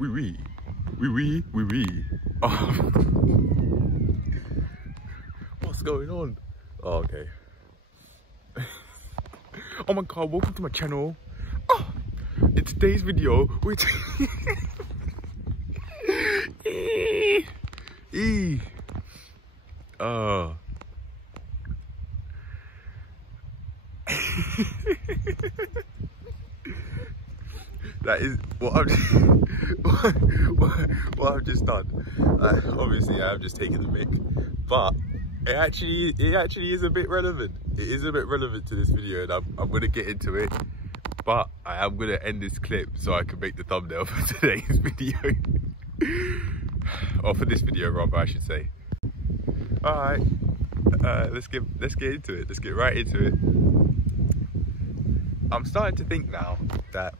Oh. What's going on? Oh, okay. Oh my god, welcome to my channel. Oh, in today's video, which that is what I've just done. Obviously, I have just taken the mic, but it actually is a bit relevant. It is a bit relevant to this video, and I'm gonna get into it. But I am gonna end this clip so I can make the thumbnail for today's video, or for this video rather, I should say. All right, let's get into it. Let's get right into it. I'm starting to think now that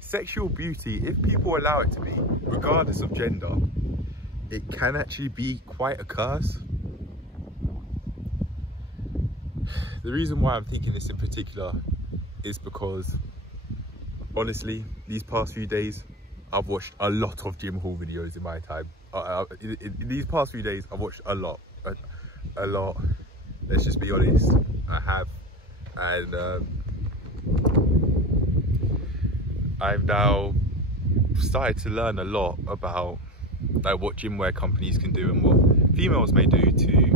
sexual beauty, if people allow it to be, regardless of gender, it can actually be quite a curse. The reason why I'm thinking this in particular is because, honestly, these past few days, I've watched a lot of gym haul videos in my time. In these past few days, I've watched a lot. Let's just be honest, I have. And I've now started to learn a lot about like what gym wear companies can do and what females may do to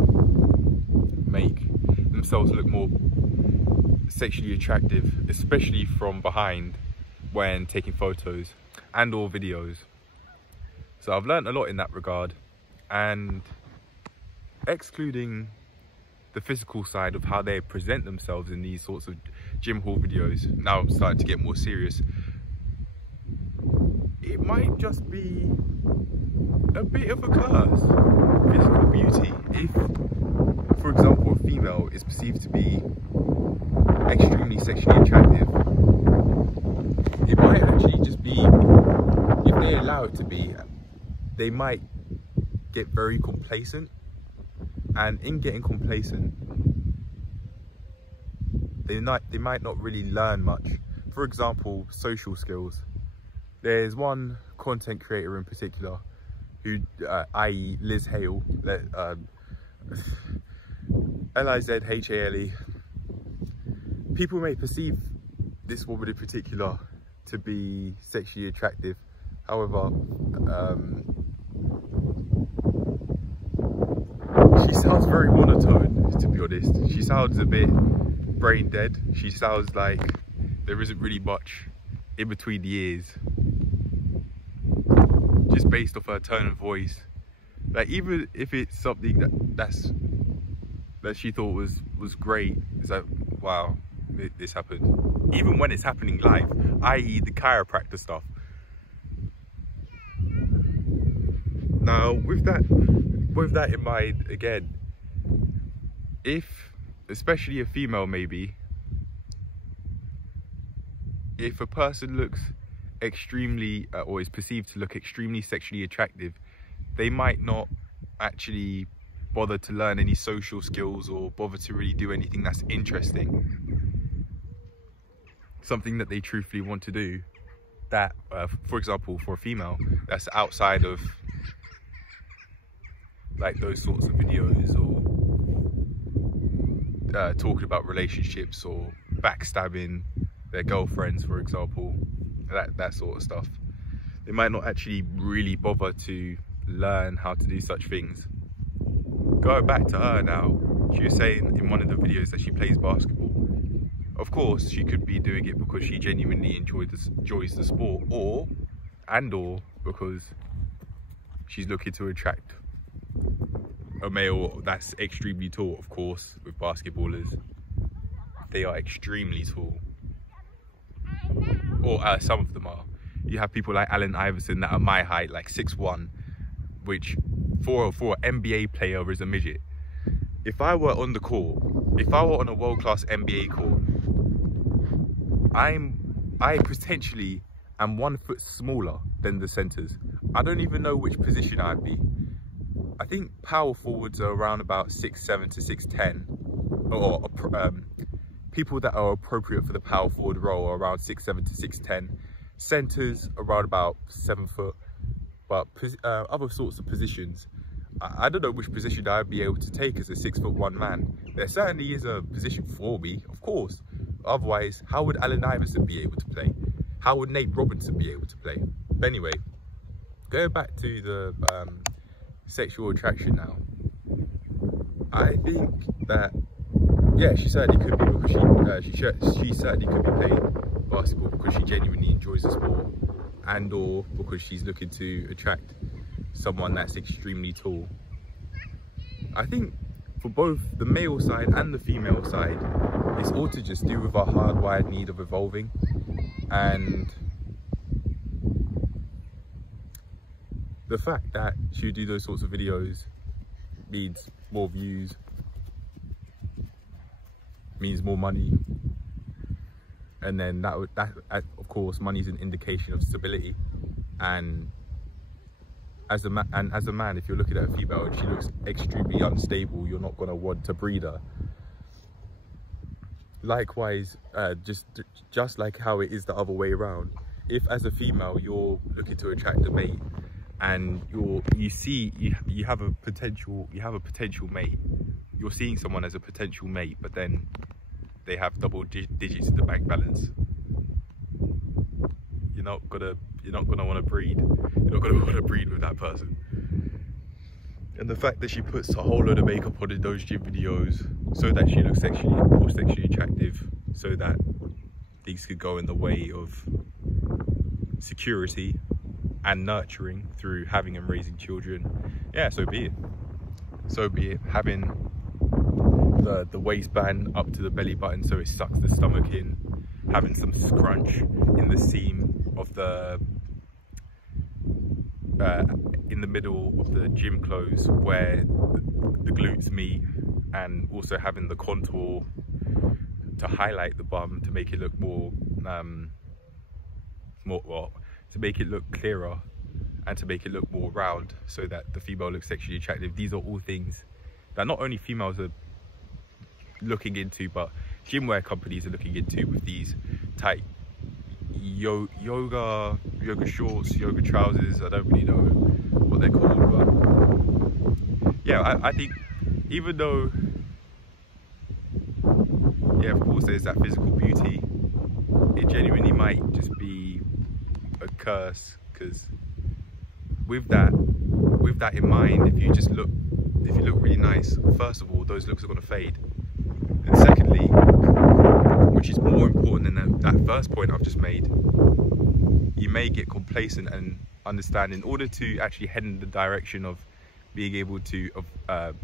make themselves look more sexually attractive, especially from behind when taking photos and or videos. So I've learned a lot in that regard, and excluding the physical side of how they present themselves in these sorts of gym haul videos, now I'm starting to get more serious. It might just be a bit of a curse, physical beauty. If, for example, a female is perceived to be extremely sexually attractive, it might actually just be, if they allow it to be, they might get very complacent. And in getting complacent, they might not really learn much. For example, social skills. There's one content creator in particular who, i.e. Liz Hale, L-I-Z-H-A-L-E. People may perceive this woman in particular to be sexually attractive. However, she sounds very monotone, to be honest. She sounds a bit brain dead. She sounds like there isn't really much in between the ears, just based off her tone of voice. Like, even if it's something that she thought was great, it's like, wow, this happened. Even when it's happening live, i.e. the chiropractor stuff. Now, with that in mind, again, if, especially a female maybe, if a person looks extremely, or is perceived to look extremely sexually attractive, they might not actually bother to learn any social skills or bother to really do anything that's interesting. Something that they truthfully want to do, that, for example, for a female, that's outside of like those sorts of videos, or talking about relationships or backstabbing their girlfriends, for example, that sort of stuff. They might not actually really bother to learn how to do such things. Going back to her now, she was saying in one of the videos that she plays basketball. Of course, she could be doing it because she genuinely enjoys the sport, or because she's looking to attract a male that's extremely tall. Of course, with basketballers, they are extremely tall, or some of them are. You have people like Allen Iverson that are my height, like 6'1", which for an NBA player is a midget. If I were on the court, if I were on a world-class NBA court, I potentially am 1 foot smaller than the centers. I don't even know which position I'd be. I think power forwards are around about 6'7" to 6'10", or people that are appropriate for the power forward role are around 6'7" to 6'10". centers around about 7 foot, but other sorts of positions, I don't know which position I'd be able to take as a 6'1" man. There certainly is a position for me, of course. Otherwise, how would Allen Iverson be able to play? How would Nate Robinson be able to play? But anyway, going back to the sexual attraction now, I think that, yeah, she certainly could be, because she certainly could be playing basketball because she genuinely enjoys the sport, and or because she's looking to attract someone that's extremely tall. I think for both the male side and the female side, it's all to just do with our hardwired need of evolving, and the fact that she do those sorts of videos means more views, means more money, and then that of course, money is an indication of stability. And as a man, if you're looking at a female and she looks extremely unstable, you're not going to want to breed her. Likewise, just like how it is the other way around, if as a female you're looking to attract a mate and you have a potential mate, you're seeing someone as a potential mate, but then they have double digits in the bank balance, you're not gonna want to breed. You're not gonna want to breed with that person. And the fact that she puts a whole load of makeup on in those gym videos so that she looks more sexually attractive, so that things could go in the way of security and nurturing through having and raising children, yeah, so be it. So be it. Having the waistband up to the belly button so it sucks the stomach in, having some scrunch in the seam of the in the middle of the gym clothes where the glutes meet, and also having the contour to highlight the bum to make it look more to make it look clearer and to make it look more round so that the female looks sexually attractive. These are all things that not only females are looking into, but gym wear companies are looking into with these tight yoga shorts, yoga trousers. I don't really know what they're called, but yeah, I think even though, yeah, of course there's that physical beauty, it genuinely might just be a curse, because with that in mind, if you look really nice, first of all, those looks are going to fade, and secondly, which is more important than that first point I've just made, you may get complacent and understand, in order to actually head in the direction of being able to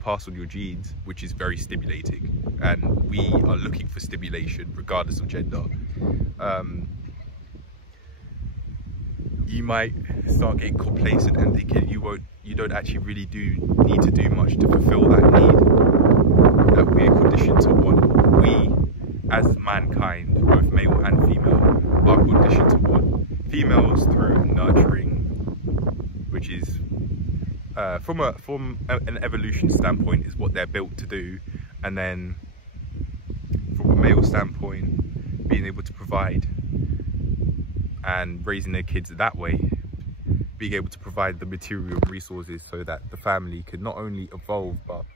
pass on your genes, which is very stimulating, and we are looking for stimulation regardless of gender. You might start getting complacent and thinking you don't actually really need to do much to fulfill that need that we are conditioned to want. We, as mankind, both male and female, are conditioned to want. Females through nurturing, which is from an evolution standpoint is what they're built to do, and then from a male standpoint, being able to provide and raising their kids that way, being able to provide the material resources so that the family can not only evolve, but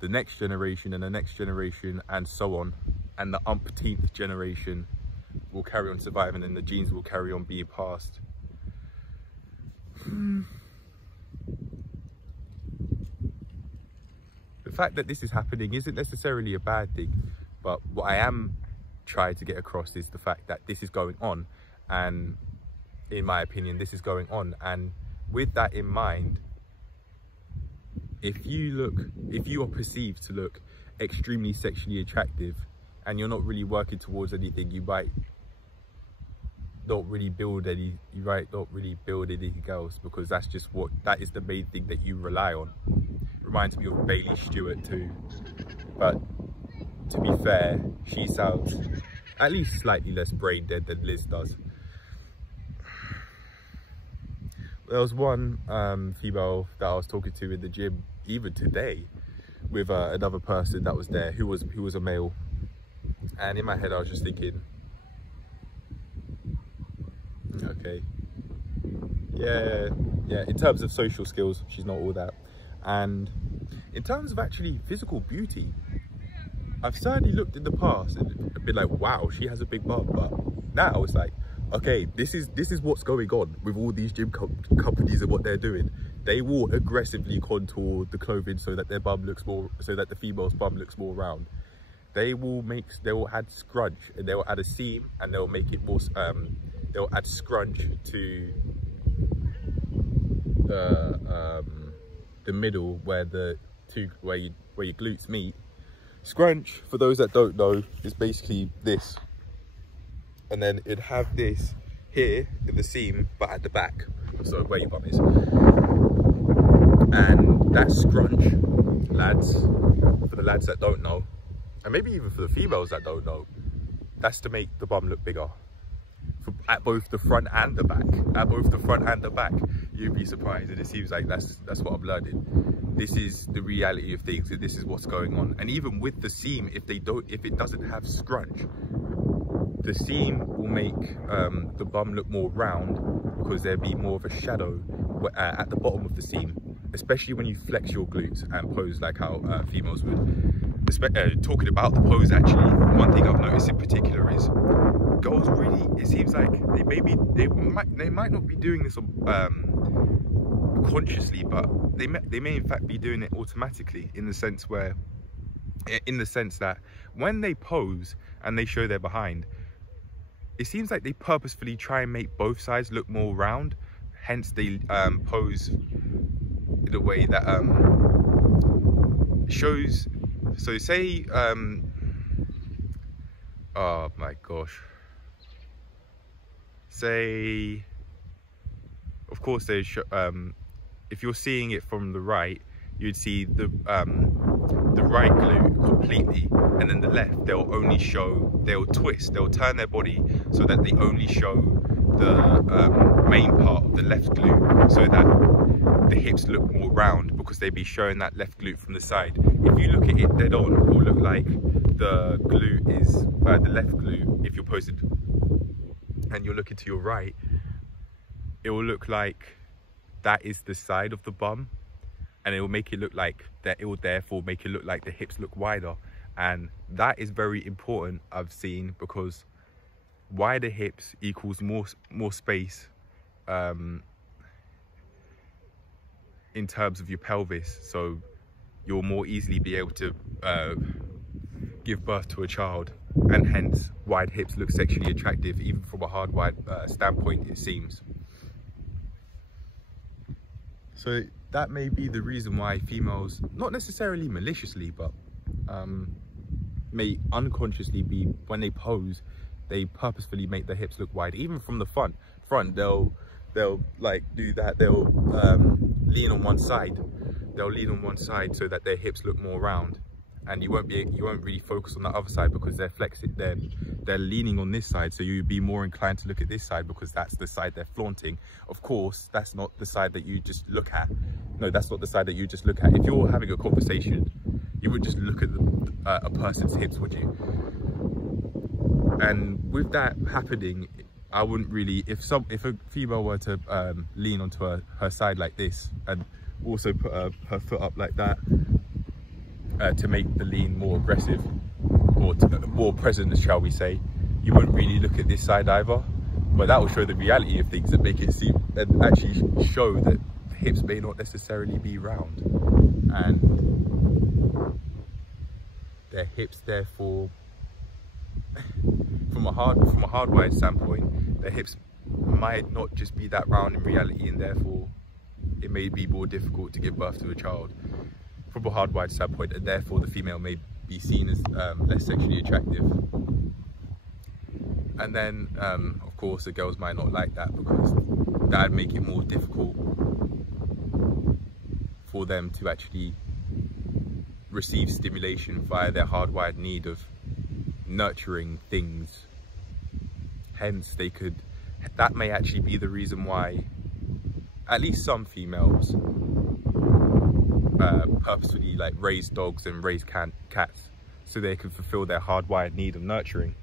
the next generation and the next generation and so on, and the umpteenth generation will carry on surviving, and the genes will carry on being passed. The fact that this is happening isn't necessarily a bad thing, but what I am trying to get across is the fact that this is going on, and in my opinion this is going on. And with that in mind, if you are perceived to look extremely sexually attractive and you're not really working towards anything, you might not really build anything else, because that is the main thing that you rely on. Reminds me of Bailey Stewart too, but to be fair, she sounds at least slightly less brain dead than Liz does. There was one female that I was talking to in the gym even today with another person that was there who was a male, and in my head I was just thinking, okay. Yeah, in terms of social skills, she's not all that. And in terms of actually physical beauty, I've certainly looked in the past and been like, wow, she has a big bum. But now it's like, okay, this is what's going on with all these gym companies and what they're doing. They will aggressively contour the clothing so that their bum looks more, so that the female's bum looks more round. They will add scrunch, and they'll add a seam, and they'll make it more, they'll add scrunch to the middle where where your glutes meet. Scrunch, for those that don't know, is basically this, and then it'd have this here in the seam, but at the back, so where your bum is. And that scrunch, lads, for the lads that don't know, and maybe even for the females that don't know, that's to make the bum look bigger. At both the front and the back. At both the front and the back. You'd be surprised, and it seems like that's what I'm learning. This is the reality of things, and this is what's going on. And even with the seam, if it doesn't have scrunch, the seam will make the bum look more round, because there'll be more of a shadow at the bottom of the seam, especially when you flex your glutes and pose like how females would. Talking about the pose, actually, one thing I've noticed in particular is girls really, it seems like they might not be doing this consciously, but they may in fact be doing it automatically, in the sense that when they pose and they show their behind, it seems like they purposefully try and make both sides look more round. Hence they pose in a way that shows. So say oh my gosh, say, of course they show, if you're seeing it from the right, you'd see the right glute completely, and then the left they'll twist, they'll turn their body so that they only show the main part of the left glute, so that the hips look more round, because they'd be showing that left glute from the side. If you look at it dead on, it will look like the glute is the left glute. If you're posted and you're looking to your right, it will look like that is the side of the bum, and it will make it look like that. It will therefore make it look like the hips look wider, and that is very important, I've seen, because wider hips equals more space in terms of your pelvis, so you'll more easily be able to give birth to a child, and hence wide hips look sexually attractive, even from a hardwired standpoint, it seems. So that may be the reason why females, not necessarily maliciously, but may unconsciously be, when they pose, they purposefully make their hips look wide. Even from the front they'll like do that, they'll lean on one side, so that their hips look more round, and you won't really focus on the other side, because they're flexing, they're leaning on this side, so you'd be more inclined to look at this side, because that's the side they're flaunting. Of course, that's not the side that you just look at. No, that's not the side that you just look at. If you're having a conversation, you would just look at a person's hips, would you? And with that happening, I wouldn't really, if a female were to lean onto her side like this, and also put her foot up like that, to make the lean more aggressive, or more present, shall we say, you wouldn't really look at this side either. But that will show the reality of things, that make it seem, and actually show that the hips may not necessarily be round, and their hips therefore, from a hardwired standpoint, their hips might not just be that round in reality, and therefore it may be more difficult to give birth to a child from a hardwired standpoint, and therefore the female may be seen as less sexually attractive. And then of course the girls might not like that, because that would make it more difficult for them to actually receive stimulation via their hardwired need of nurturing things. Hence that may actually be the reason why at least some females purposefully like raise dogs and raise cats, so they can fulfill their hardwired need of nurturing.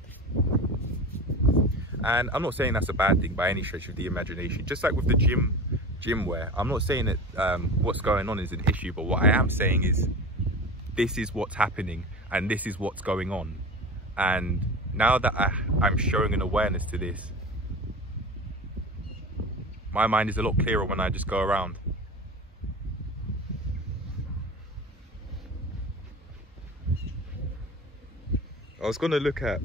And I'm not saying that's a bad thing by any stretch of the imagination. Just like with the gym wear, I'm not saying that what's going on is an issue, but what I am saying is this is what's happening and this is what's going on. And now that I'm showing an awareness to this, my mind is a lot clearer when I just go around. I was going to look at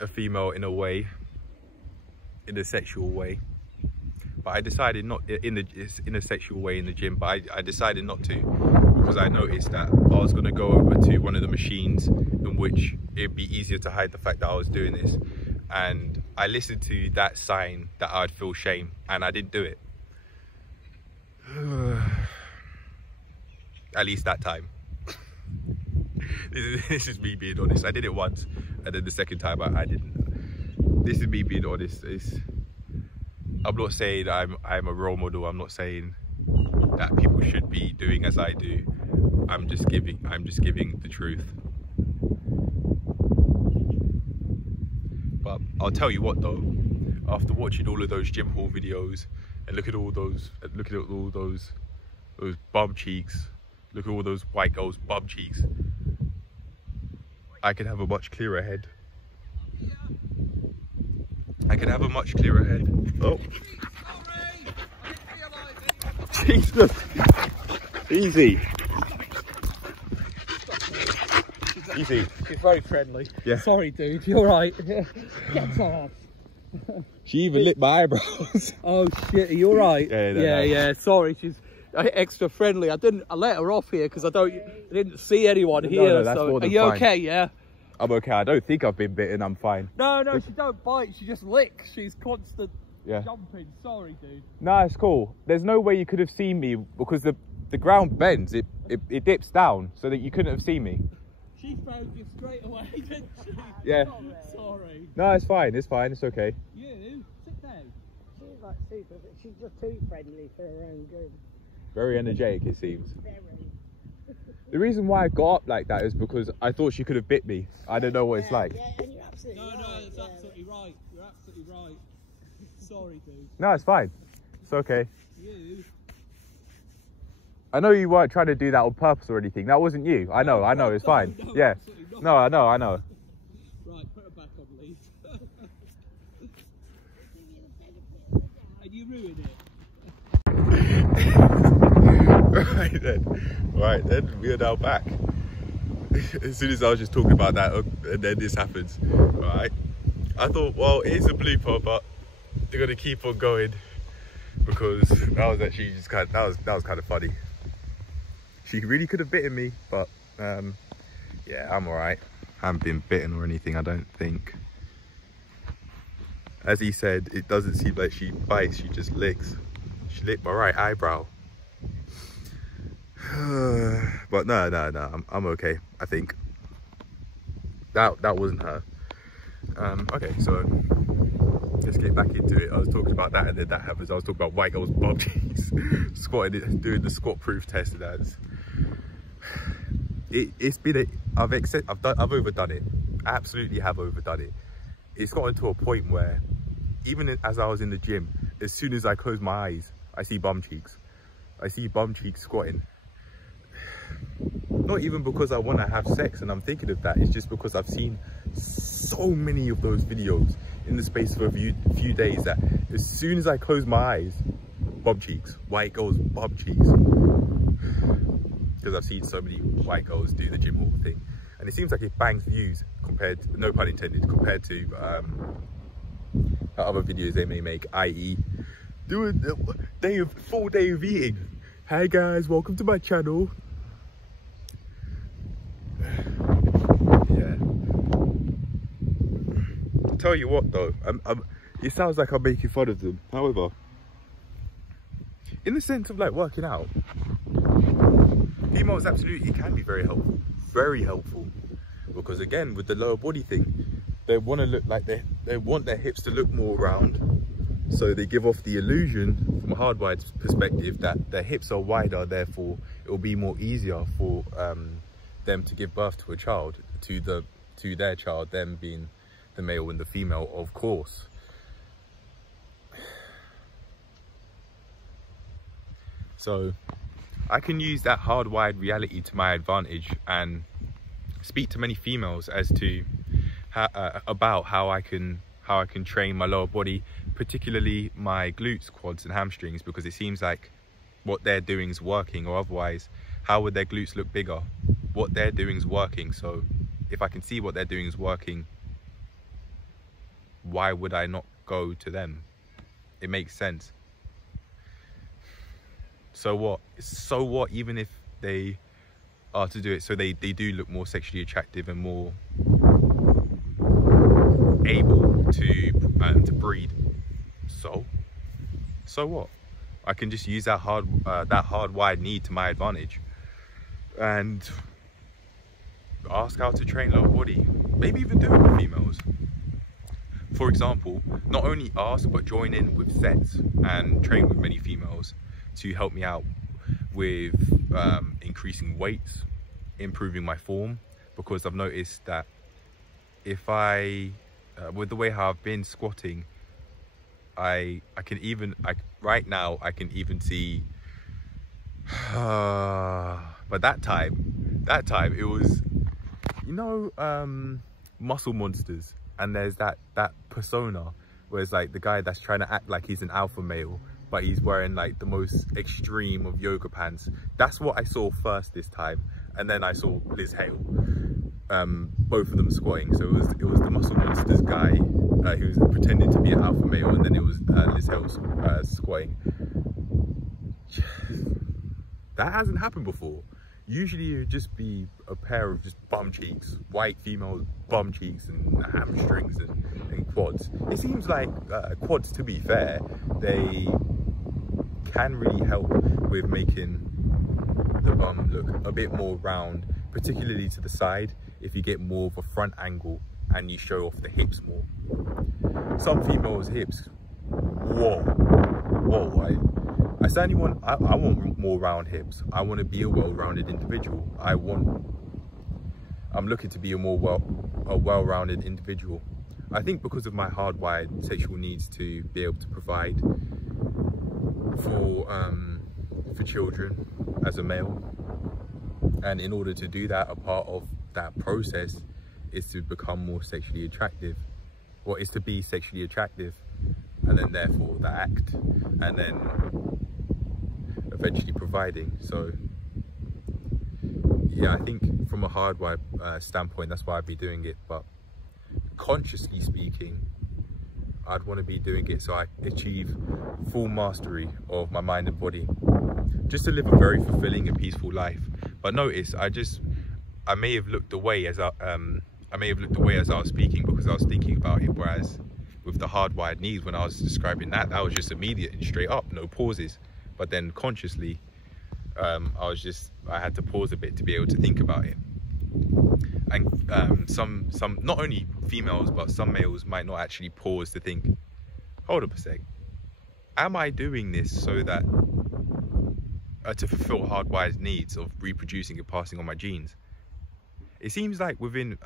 a female in a sexual way, but I decided not in a sexual way in the gym, but I decided not to, because I noticed that I was going to go over to one of the machines in which it'd be easier to hide the fact that I was doing this, and I listened to that sign that I'd feel shame, and I didn't do it. At least that time. This is me being honest. I did it once, and then the second time I didn't. This is me being honest. I'm not saying I'm a role model. I'm not saying that people should be doing as I do. I'm just giving the truth. But I'll tell you what though, after watching all of those gym haul videos and look at all those bum cheeks, look at all those white girls' bum cheeks, I could have a much clearer head. I could have a much clearer head. Oh. Jesus. Easy. Easy. She's very friendly. Yeah. Sorry, dude. You're right. Get off. She even lit my eyebrows. Oh shit. Are you all right? Yeah. Sorry. She's extra friendly. I let her off here because I didn't see anyone here. No, that's more than are you fine. okay? Yeah. I'm okay. I don't think I've been bitten. I'm fine. No, she don't bite. She just licks. She's constant jumping. Sorry, dude. No, it's cool. There's no way you could have seen me because the ground bends. It dips down so that you couldn't have seen me. She found you straight away, didn't she? Yeah. Sorry. No, it's fine. It's fine. It's okay. You sit down. She's like super, but she's just too friendly for her own good. Very energetic, it seems. Very. The reason why I got up like that is because I thought she could have bit me. I don't know what it's like. Yeah, and you're absolutely right. No, that's absolutely right. You're absolutely right. Sorry, dude. No, it's fine. It's okay. You. I know you weren't trying to do that on purpose or anything. That wasn't you. I know, it's fine. No, yeah. No, I know. Right, put her back on, Liz. And you ruined it. Right then, we are now back. As soon as I was just talking about that, and then this happens. Right. I thought, well, it is a blooper, but they're gonna keep on going because that was actually just that was kind of funny. She really could have bitten me, but yeah, I'm alright. I haven't been bitten or anything, I don't think. As he said, it doesn't seem like she bites, she just licks. She licked my right eyebrow. But no, I'm okay, I think. That wasn't her. Okay, so let's get back into it. I was talking about that, and then that happens. I was talking about white girls' bum cheeks, squatting, doing the squat proof test, and that's it's been I've overdone it. I absolutely have overdone it. It's gotten to a point where even as I was in the gym, as soon as I close my eyes, I see bum cheeks. I see bum cheeks squatting. Not even because I want to have sex and I'm thinking of that, it's just because I've seen so many of those videos in the space of a few days that as soon as I close my eyes, bum cheeks, white girls, bum cheeks. Because I've seen so many white girls do the gym haul thing, and it seems like it bangs views compared to, no pun intended, compared to other videos they may make, i.e. doing a full day of eating. Hey guys, welcome to my channel. Yeah. I'll tell you what though, it sounds like I'm making fun of them. However, in the sense of like working out, females absolutely can be very helpful, because again, with the lower body thing, they want to look like they want their hips to look more round, so they give off the illusion from a hardwired perspective that their hips are wider, therefore it will be more easier for them to give birth to a child, to their child, them being the male and the female, of course. So I can use that hardwired reality to my advantage and speak to many females as to about how I can train my lower body, particularly my glutes, quads and hamstrings, because it seems like what they're doing is working, or otherwise how would their glutes look bigger? What they're doing is working. So if I can see what they're doing is working, why would I not go to them? It makes sense. So what even if they are to do it so they do look more sexually attractive and more able to breed, so what? I can just use that hardwired need to my advantage and ask how to train lower body, maybe even do it with females. For example, not only ask but join in with sets and train with many females to help me out with increasing weights, improving my form, because I've noticed that if with the way how I've been squatting, I can even right now I can even see but that time it was, you know, Muscle Monsters, and there's that persona where it's like the guy that's trying to act like he's an alpha male, but he's wearing like the most extreme of yoga pants. That's what I saw first this time, and then I saw Liz Hale, both of them squatting. So it was the Muscle Monsters guy who was pretending to be an alpha male, and then it was Liz Hale squatting. That hasn't happened before. Usually it would just be a pair of just bum cheeks, white females, bum cheeks and hamstrings and quads. It seems like quads, to be fair, they can really help with making the bum look a bit more round, particularly to the side, if you get more of a front angle and you show off the hips more. Some females' hips, whoa, I certainly want, I want more round hips. I want to be a well-rounded individual. I'm looking to be a well-rounded individual. I think because of my hardwired sexual needs to be able to provide for children as a male, and in order to do that, a part of that process is to become more sexually attractive, or is to be sexually attractive, and then therefore the act, and then eventually providing. So yeah, I think from a hardwired standpoint, that's why I'd be doing it. But consciously speaking, I'd want to be doing it so I achieve full mastery of my mind and body, just to live a very fulfilling and peaceful life. But notice, I may have looked away as I was speaking, because I was thinking about it, whereas with the hardwired needs, when I was describing that was just immediate and straight up, no pauses. But then consciously, I had to pause a bit to be able to think about it. And some not only females but some males might not actually pause to think, hold up a sec, am I doing this so that to fulfill hardwired needs of reproducing and passing on my genes? It seems like within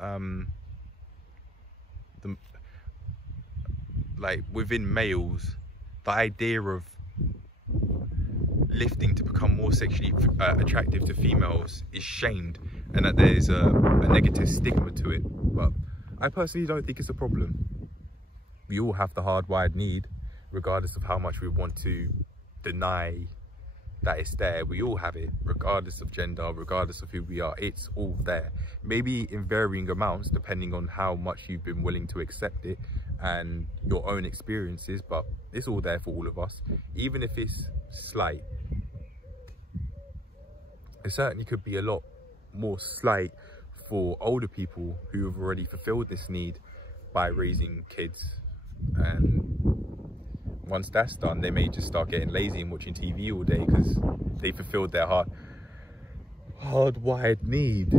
within males, the idea of lifting to become more sexually attractive to females is shamed, and that there's a negative stigma to it. But I personally don't think it's a problem. We all have the hardwired need, regardless of how much we want to deny that it's there. We all have it, regardless of gender, regardless of who we are. It's all there, maybe in varying amounts depending on how much you've been willing to accept it and your own experiences, but it's all there for all of us, even if it's slight. It certainly could be a lot more slight for older people who have already fulfilled this need by raising kids, and once that's done, they may just start getting lazy and watching TV all day because they fulfilled their hardwired need.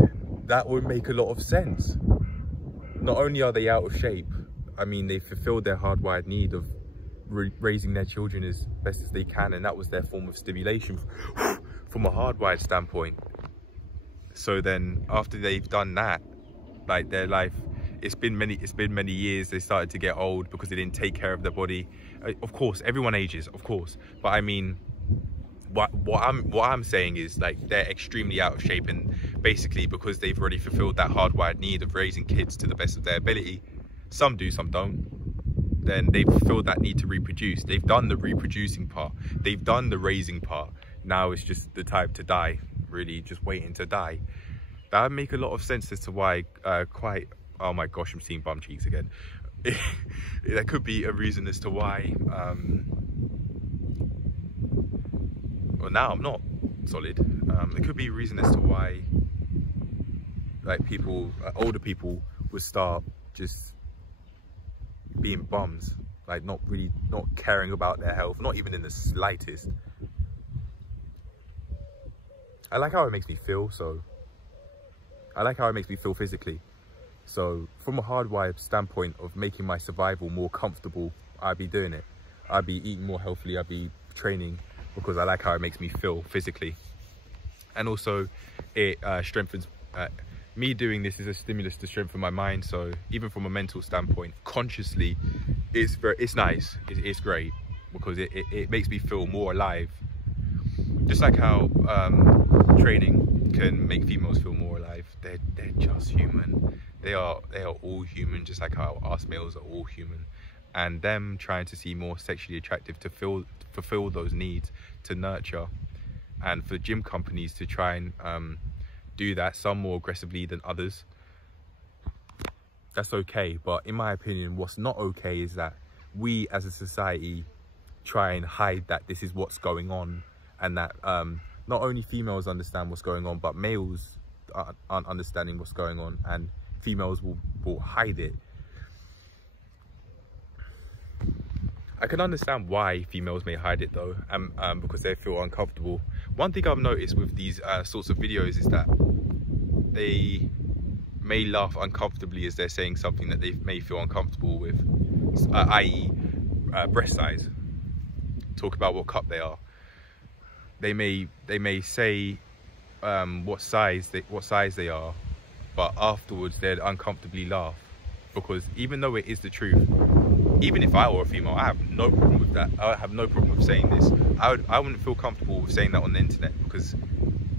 That would make a lot of sense. Not only are they out of shape, I mean, they fulfilled their hardwired need of raising their children as best as they can, and that was their form of stimulation from a hardwired standpoint. So then after they've done that, like their life, it's been many years. They started to get old because they didn't take care of their body. Of course, everyone ages, of course, but I mean, what I'm saying is, like, they're extremely out of shape, and basically because they've already fulfilled that hardwired need of raising kids to the best of their ability. Some do, some don't. Then they've fulfilled that need to reproduce. They've done the reproducing part. They've done the raising part. Now it's just the time to die, really, just waiting to die. That would make a lot of sense as to why oh my gosh, I'm seeing bum cheeks again. That could be a reason as to why, well, now I'm not solid. It could be a reason as to why, like, people, older people would start just being bums, like not caring about their health, not even in the slightest. I like how it makes me feel, so I like how it makes me feel physically. So from a hardwired standpoint of making my survival more comfortable, I'd be doing it. I'd be eating more healthily, I'd be training, because I like how it makes me feel physically. And also it strengthens, me doing this is a stimulus to strengthen my mind. So even from a mental standpoint, consciously, it's nice, it's great, because it makes me feel more alive. Just like how training can make females feel more alive. They're just human. They are all human, just like how us males are all human. And them trying to see more sexually attractive to fulfill those needs, to nurture, and for gym companies to try and do that, some more aggressively than others, that's okay. But in my opinion, what's not okay is that we as a society try and hide that this is what's going on, and that not only females understand what's going on, but males aren't understanding what's going on, and females will hide it. I can understand why females may hide it though, because they feel uncomfortable. One thing I've noticed with these sorts of videos is that they may laugh uncomfortably as they're saying something that they may feel uncomfortable with, i.e. breast size. Talk about what cup they are. They may say what size they are, but afterwards they'd uncomfortably laugh, because even though it is the truth, even if I were a female, I have no problem with that. I have no problem with saying this. I wouldn't feel comfortable with saying that on the internet, because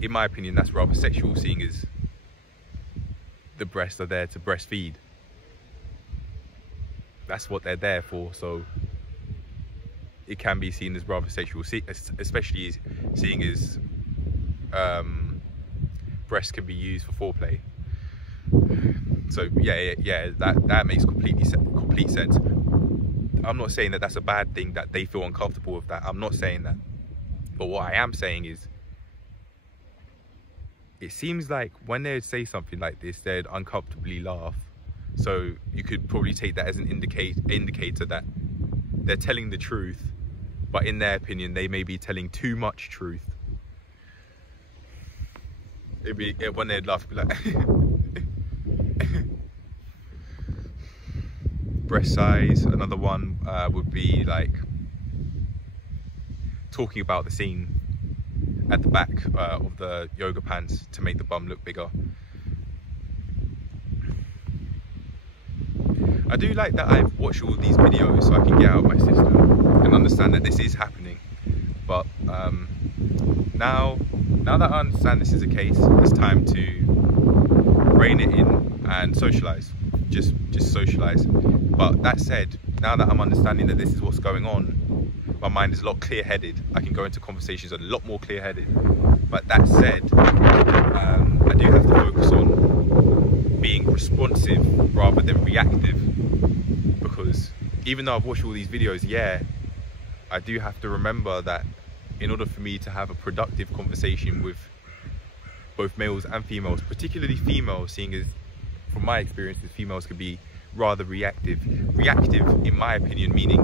in my opinion that's rather sexual, seeing as the breasts are there to breastfeed. That's what they're there for, so it can be seen as rather sexual, especially seeing as breasts can be used for foreplay. So yeah, that makes complete sense. I'm not saying that that's a bad thing that they feel uncomfortable with that. I'm not saying that. But what I am saying is, it seems like when they say something like this, they'd uncomfortably laugh. So you could probably take that as an indicator that they're telling the truth, but in their opinion, they may be telling too much truth. When they'd laugh, it'd be like, breast size. Another one would be like talking about the seam at the back of the yoga pants to make the bum look bigger. I do like that I've watched all these videos so I can get out of my system and understand that this is happening. But now that I understand this is the case, it's time to rein it in and socialize. Just socialize. But that said, now that I'm understanding that this is what's going on, my mind is a lot clear-headed. I can go into conversations a lot more clear-headed. But that said, I do have to focus on being responsive rather than reactive, because even though I've watched all these videos, yeah, I do have to remember that in order for me to have a productive conversation with both males and females, particularly females, seeing as from my experiences females can be rather reactive in my opinion, meaning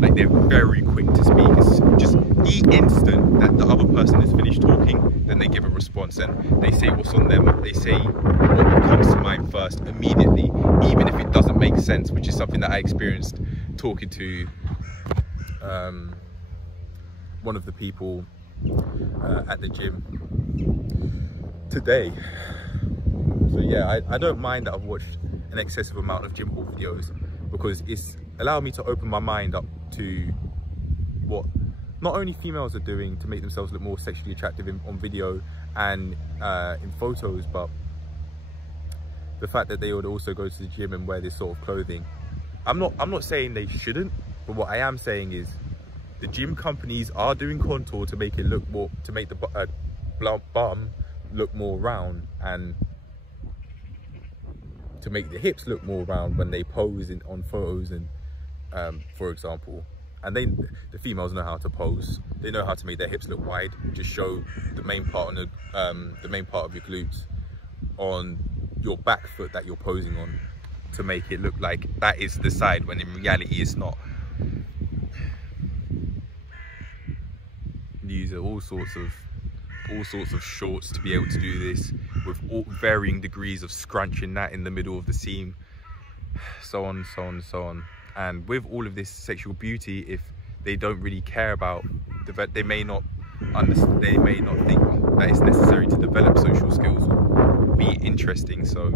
like they're very quick to speak. It's just the instant that the other person has finished talking, then they give a response and they say what's on them. They say what comes to mind first immediately, even if it doesn't make sense, which is something that I experienced talking to one of the people at the gym today. So yeah, I don't mind that I've watched an excessive amount of gym haul videos, because it's allowed me to open my mind up to what not only females are doing to make themselves look more sexually attractive on video and in photos, but the fact that they would also go to the gym and wear this sort of clothing. I'm not saying they shouldn't, but what I am saying is the gym companies are doing contour to make it look more, to make the bum look more round, and to make the hips look more round when they pose on photos, and for example. And the females know how to pose. They know how to make their hips look wide, just show the main part on the main part of your glutes on your back foot that you're posing on, to make it look like that is the side, when in reality it's not. Use all sorts of shorts to be able to do this, with all varying degrees of scrunching that in the middle of the seam, so on, so on, so on. And with all of this sexual beauty, if they don't really care about they may not understand, they may not think that it's necessary to develop social skills or be interesting, so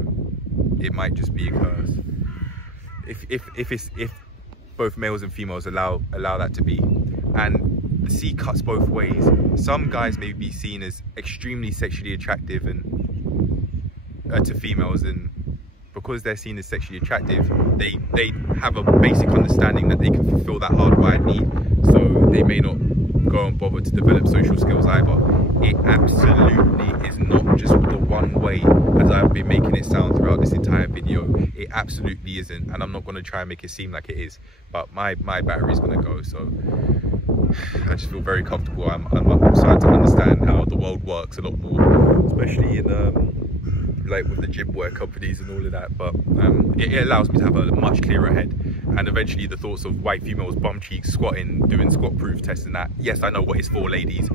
it might just be a curse. If both males and females allow that to be, and the sea cuts both ways. Some guys may be seen as extremely sexually attractive and to females, and because they're seen as sexually attractive, they have a basic understanding that they can fulfill that hardwired need, so they may not go and bother to develop social skills either. It absolutely is not just the one way, as I've been making it sound throughout this entire video. It absolutely isn't, and I'm not going to try and make it seem like it is, but my battery's going to go, so I just feel very comfortable. I'm starting to understand how the world works a lot more, especially in like with the gym wear companies and all of that. But it allows me to have a much clearer head, and eventually the thoughts of white females bum cheeks squatting, doing squat proof tests and that, yes, I know what it's for, ladies,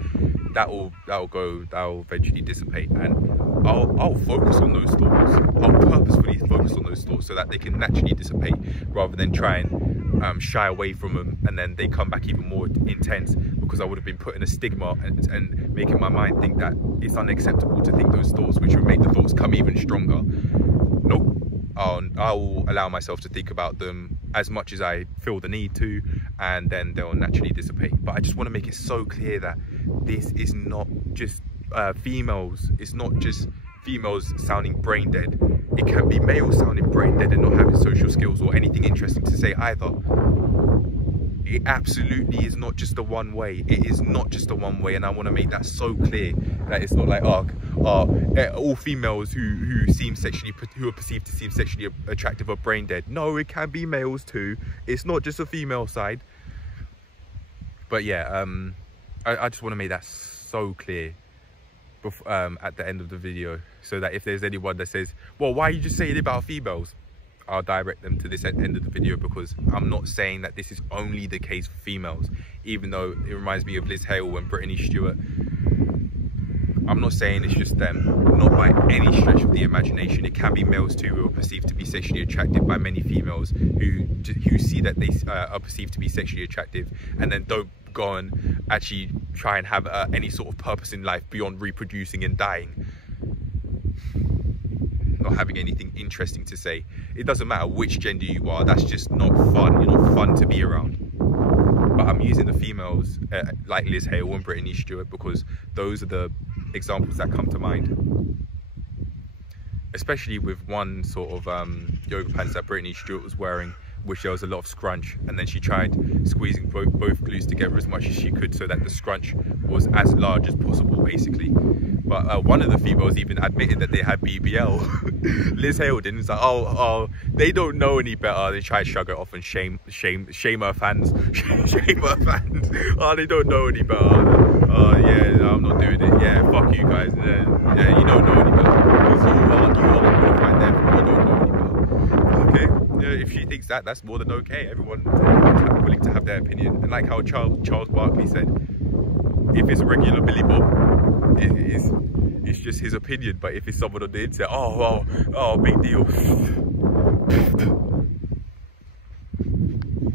that'll eventually dissipate, and I'll focus on those thoughts. I'll purposefully focus on those thoughts so that they can naturally dissipate, rather than try and shy away from them and then they come back even more intense, because I would have been putting a stigma and making my mind think that it's unacceptable to think those thoughts, which would make the thoughts come even stronger. Nope. I'll allow myself to think about them as much as I feel the need to, and then they'll naturally dissipate. But I just want to make it so clear that this is not just females. It's not just females sounding brain dead. It can be males sounding brain dead and not having social skills or anything interesting to say either. It absolutely is not just a one way. It is not just a one way, and I want to make that so clear that it's not like all females who are perceived to seem sexually attractive are brain dead. No, it can be males too. It's not just a female side. But yeah, I just want to make that so clear at the end of the video, so that if there's anyone that says, well, why are you just saying about females, I'll direct them to this end of the video, because I'm not saying that this is only the case for females, even though it reminds me of Liz Hale and Brittany Stewart. I'm not saying it's just them, not by any stretch of the imagination. It can be males too who are perceived to be sexually attractive by many females who see that they are perceived to be sexually attractive, and then don't go and actually try and have any sort of purpose in life beyond reproducing and dying, not having anything interesting to say. It doesn't matter which gender you are, that's just not fun. You're not fun to be around. But I'm using the females like Liz Hale and Brittany Stewart because those are the examples that come to mind, especially with one sort of yoga pants that Brittany Stewart was wearing, which there was a lot of scrunch, and then she tried squeezing both glutes together as much as she could so that the scrunch was as large as possible, basically. But one of the females even admitted that they had BBL. Liz Hale didn't. It's like, oh, they don't know any better. They tried to shrug it off and shame her fans. Shame her fans. Oh, they don't know any better. Oh yeah, no, I'm not doing it. Yeah, fuck you guys. Yeah, you don't know any better. Because you are right there. You don't know any better. Okay. If she thinks that, that's more than okay. Everyone willing to have their opinion. And like how Charles Barkley said, if it's a regular Billy Bob, it's just his opinion. But if it's someone on the internet, oh, big deal.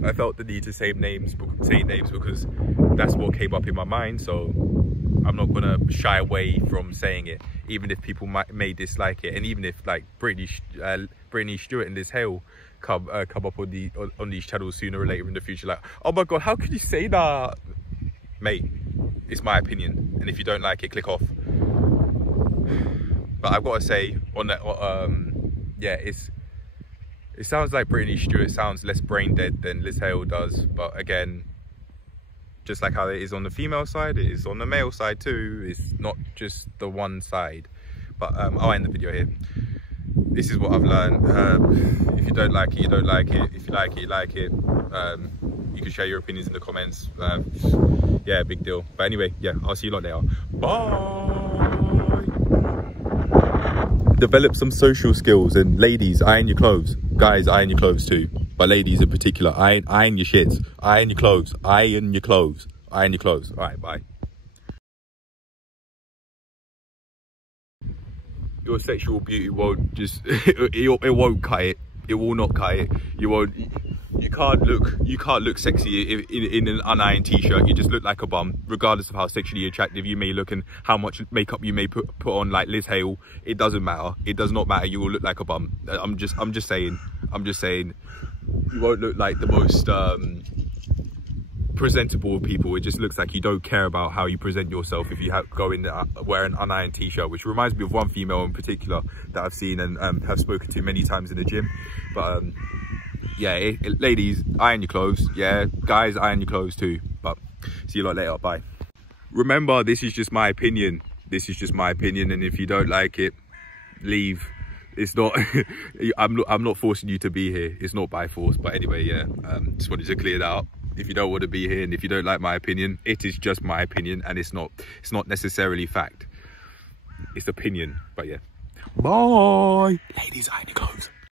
I felt the need to say names because that's what came up in my mind. So not gonna shy away from saying it, even if people may dislike it, and even if like Brittany Stewart and Liz Hale come up on these channels sooner or later in the future, like, oh my god, how could you say that? Mate, it's my opinion, and if you don't like it, click off. But I've got to say on that, yeah, it sounds like Brittany Stewart sounds less brain dead than Liz Hale does, but again, just like how it is on the female side, it is on the male side too. It's not just the one side. But I'll end the video here. This is what I've learned. If you don't like it, you don't like it. If you like it, you like it. You can share your opinions in the comments. Yeah, big deal. But anyway, yeah, I'll see you lot later. Bye. Develop some social skills, and ladies, iron your clothes. Guys, iron your clothes too. But ladies in particular, iron your shits. Iron your clothes. Iron your clothes. Iron your clothes. All right, bye. Your sexual beauty won't just it won't cut it. It will not cut it. You can't look sexy in an unironed t-shirt. You just look like a bum, regardless of how sexually attractive you may look and how much makeup you may put on, like Liz Hale. It doesn't matter. It does not matter. You will look like a bum. I'm just saying. You won't look like the most presentable of people. It just looks like you don't care about how you present yourself if you go in there wear an unironed t-shirt, which reminds me of one female in particular that I've seen and have spoken to many times in the gym. But yeah, ladies, iron your clothes. Yeah, guys, iron your clothes too. But see you lot later. Bye. Remember, this is just my opinion. This is just my opinion, and if you don't like it, leave. It's not I'm not forcing you to be here. It's not by force. But anyway, yeah, just wanted to clear that up. If you don't want to be here and if you don't like my opinion, it is just my opinion, and it's not necessarily fact. It's opinion. But yeah, bye. Ladies, iron your clothes.